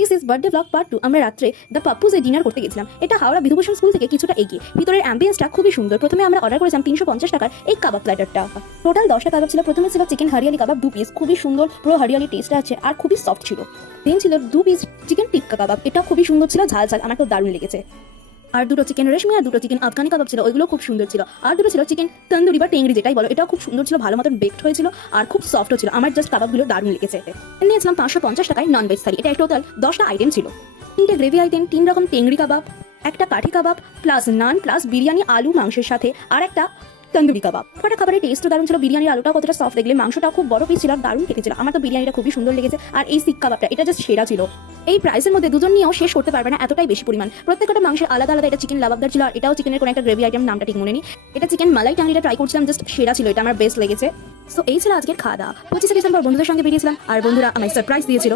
This is birthday blog part 2। আমরা রাত্রে the পাপ্পুজে dinner করতে গেছিলাম। এটা হাওড়া বিধুভূষণ স্কুল থেকে কিছুটা এগিয়ে। ভিতরের অ্যাম্বিয়েন্সটা খুবই সুন্দর। প্রথমে আমরা অর্ডার করেছিলাম 350 টাকার এই কাবাব প্ল্যাটারটা। টোটাল 10টা কাবাব ছিল। প্রথমে ছিল চিকেন হরিয়ালি কাবাব 2 পিস, খুবই সুন্দর, পুরো হরিয়ালি টেস্ট আছে আর খুবই সফট ছিল। দেন ছিল 2 পিস চিকেন টিক্কা কাবাব, এটা খুবই সুন্দর ছিল, ঝাল ঝাল, আমার খুব দারুণ লেগেছে। আর দুটো চিকেন রেশমি আর দুটো চিকেন আফগানি কাবাব ছিল, ওইগুলো খুব সুন্দর ছিল। আর দুটো ছিল চিকেন তন্দুরি বা টেংরি যেটাই বলো, এটাও খুব সুন্দর ছিল, ভালো মতন বেকড হয়েছিল আর খুব সফটও ছিল। আমার জাস্ট কাবাবগুলো দারুণ লেগেছে। নিয়েছিলাম 550 টাকায় নন ভেজ থালি। এটা টোটাল 10টা আইটেম ছিল। 3টে গ্রেভি আইটেম, 3 রকম টেংরি কাবাব, একটা কাঠি কাবাব প্লাস নান প্লাস বিরিয়ানি আলু মাংসের সাথে, আর একটা তন্দুরি কাবাব। কটা খাবারের টেস্টও দারুণ ছিল। বিরিয়ানির আলুটা কতটা সফট দেখলে, মাংসটা খুব বড় পিস ছিল আর দারুণ খেতে ছিল। আমার তো বিরিয়ানিটা খুবই সুন্দর লেগেছে। আর এই শিক কাবাবটা, এটা জাস্ট সেরা ছিল। এই প্রাইসের মধ্যে দুজন নিয়েও শেষ করতে পারবে না, এতটাই বেশি পরিমাণ। প্রত্যেকটা মাংসের আলাদা আলাদা। এটা চিকেন লাবাবদার ছিল আর এটাও চিকেনের কোনো একটা গ্রেভি আইটেম, নামটা ঠিক মনে নেই। এটা চিকেন মালাই টাংরিটা ট্রাই করছিলাম, জাস্ট সেরা ছিল, এটা আমার বেস্ট লেগেছে। সো এই ছিল আজকের খাওয়া দাওয়া। 25শে ডিসেম্বর বন্ধুদের সঙ্গে বেরিয়েছিলাম আর বন্ধুরা আমায় সারপ্রাইজ দিয়েছিল।